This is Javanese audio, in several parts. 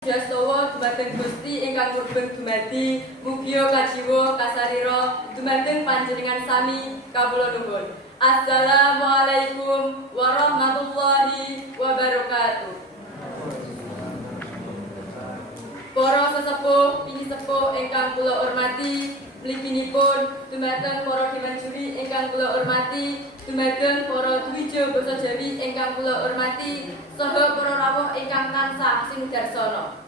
Jastawa dumateng Gusti ingkang murbeng dumadi mugia kajiwa kasarira dumateng panjenengan sami kawula nuwun. Assalamualaikum warahmatullahi wabarakatuh. Para sesepuh, pini sepuh ingkang kula hormati, mliginipun dumateng para dewan juri ingkang kula hormati, dumateng para dwija basa Jawi ingkang kula hormati, saha para rawuh ingkang tansah sinudarsana.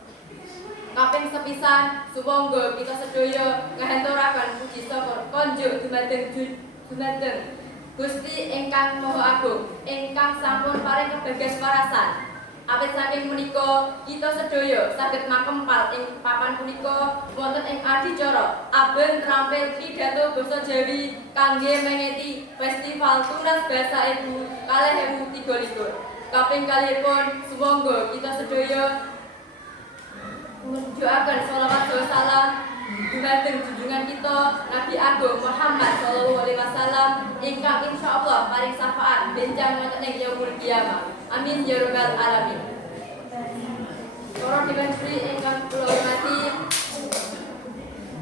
Kaping sepisan, sumangga kita sedaya ngahenturaken puji syukur konjuk dumateng Gusti ingkang Maha Agung, ingkang sampun paring kebagas warasan. Awit saking menika kita sedaya saged makempal ing papan punika wonten ing adicara Aben trampil pidato basa Jawi kangge mengeti Festival Tunas Basa Ibu 2023. Kaping kalihipun sumangga kita sedaya menunjukkan sholawat dan salam dumateng junjungan kita Nabi Agung Muhammad sallallahu alaihi wasallam ingkang insyaallah paring syafaat benjang wonten ing yaumul qiyamah. Amin ya rabbal alamin. Para dewan juri ingkang kula hormati,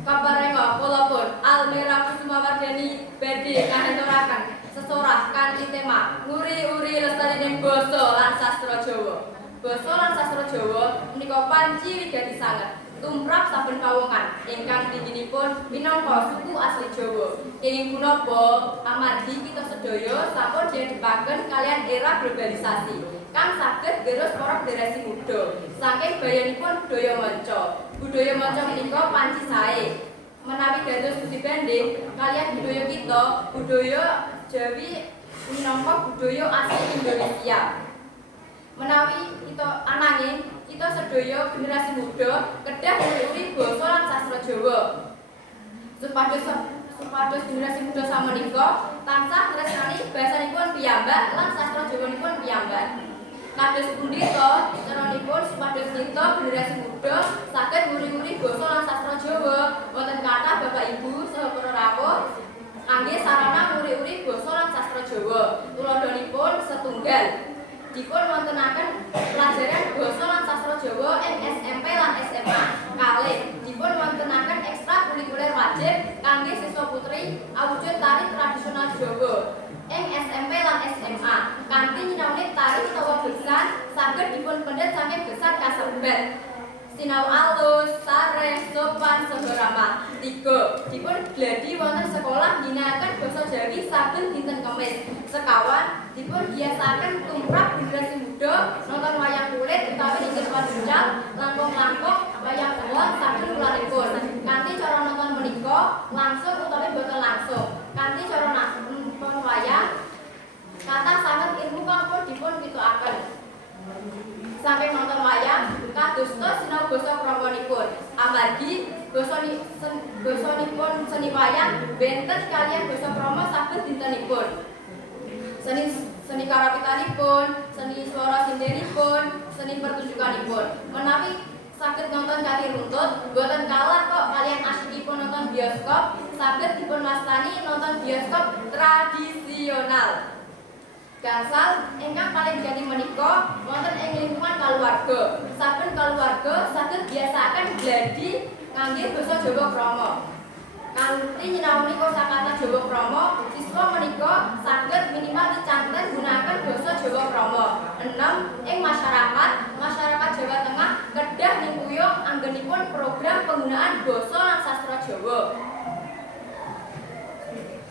kabarenga kula pun Almira Kusumawardhani badhe ngahenturaken sesorah kanthi tema nguri-uri lestarining basa lan sastra Jawa. Basa lan sastra Jawa menika panci wigati sanget tumrap saben pawongan ingkang tingginipun minangka suku asli Jawa. Ing punapa amargi kita sedaya sampun diadipaken kalian era globalisasi kang saged gerus para generasi muda saking bayanipun budaya manca. Budaya manca menika panci sae menawi dados studi banding kalian budaya kita, budaya Jawi minangka budaya asli Indonesia. Menawi kita ananging kita sedaya generasi muda kedah nguri basa lan sastra Jawa supados generasi muda samenika tansah tresnani basanipun piyambak lan sastra Jawanipun piyambak. Kados pundi to caranipun supados kita generasi muda saged nguri-uri basa lan sastra Jawa wonten kathah Bapak Ibu saha para rawuh kangge sarana nguri-uri basa lan sastra Jawa. Tuladhanipun setunggal dipun wontenaken pelajaran basa lan sastra Jawa ing SMP lan SMA. Kalih dipun wontenaken ekstrakurikuler wajib kangge siswa putri awujud tari tradisional Jawa ing SMP lan SMA. Kanthi nyinaoni tari utawa besan saged dipun pendet saking besan kasebat. Sinau alus, sareh, sopan, saha ramah. 3. Dipun gladi wonten sekolah ginakaken basa Jawi saben dinten Kemis. Sekawan dipun biasaken tumrap generasi muda nonton wayang kulit utawi inggih paducal langkung-langkung wayang kulon saben wulanipun. Kanthi cara nonton menika langsung utawi boten langsung. Kanthi cara nonton wayang kathah sanget ilmu kang pun dipun pitukaken. Saking nonton wayang kadosta sinau basa kramanipun. Amargi basanipun seni wayang benten kaliyan basa krama saben dintenipun. Seni karawitanipun, seni swara sinderipun, seni pertunjukanipun. Menawi saged nonton kanthi runtut, boten kalah kok kaliyan asyikipun nonton bioskop, saged dipun wastani nonton bioskop tradisional. Gangsal ingkang paling jati menika wonten ing lingkungan kaluwarga. Saben kaluwarga saged biasaken gladi kangge basa Jawa krama. Kanthi nyinaoni kosakata Jawa krama, siswa menika saged minimal dicanten gunakaken basa Jawa krama. 6. Ing masyarakat Jawa Tengah kedah nyengkuyung anggenipun program penggunaan basa lan sastra Jawa.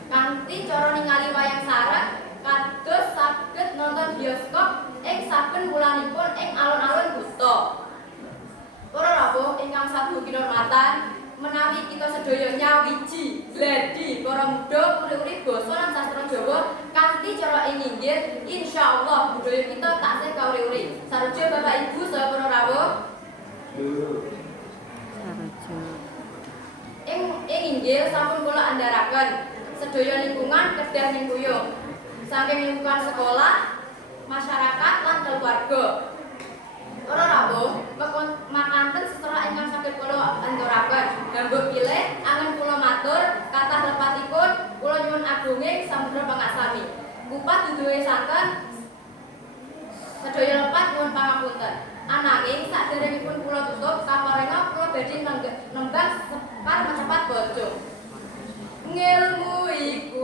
Kanthi cara ningali wayang sareng kados saged nonton bioskop ing saben wulanipun ing alun-alun kusta. Para rawuh ingkang sabu kinurmatan, menawi kita sedaya nyawiji gladi para muda nguri-uri basa lan sastra Jawa kanthi cara inggil, insyaallah budaya kita taksih kauri-uri. Sarujuk Bapak Ibu saha para rawuh. Ing inggil sampun kula andharaken sedaya lingkungan kedah nyengkuyung saking lingkungan sekolah, masyarakat lan keluarga. Para rawuh, makanten setelah ingkang saged kula andharaken. Gambut pilih angen kula matur kathah lepatipun kula nyuwun agunging samudra pangasami. Kupat duduhe santen sedaya lepat nyuwun pangapunten. Ananging saderengipun kula tutup kaparenga kula badhe nembang Sekar Macapat Bojo. Ngilmu iku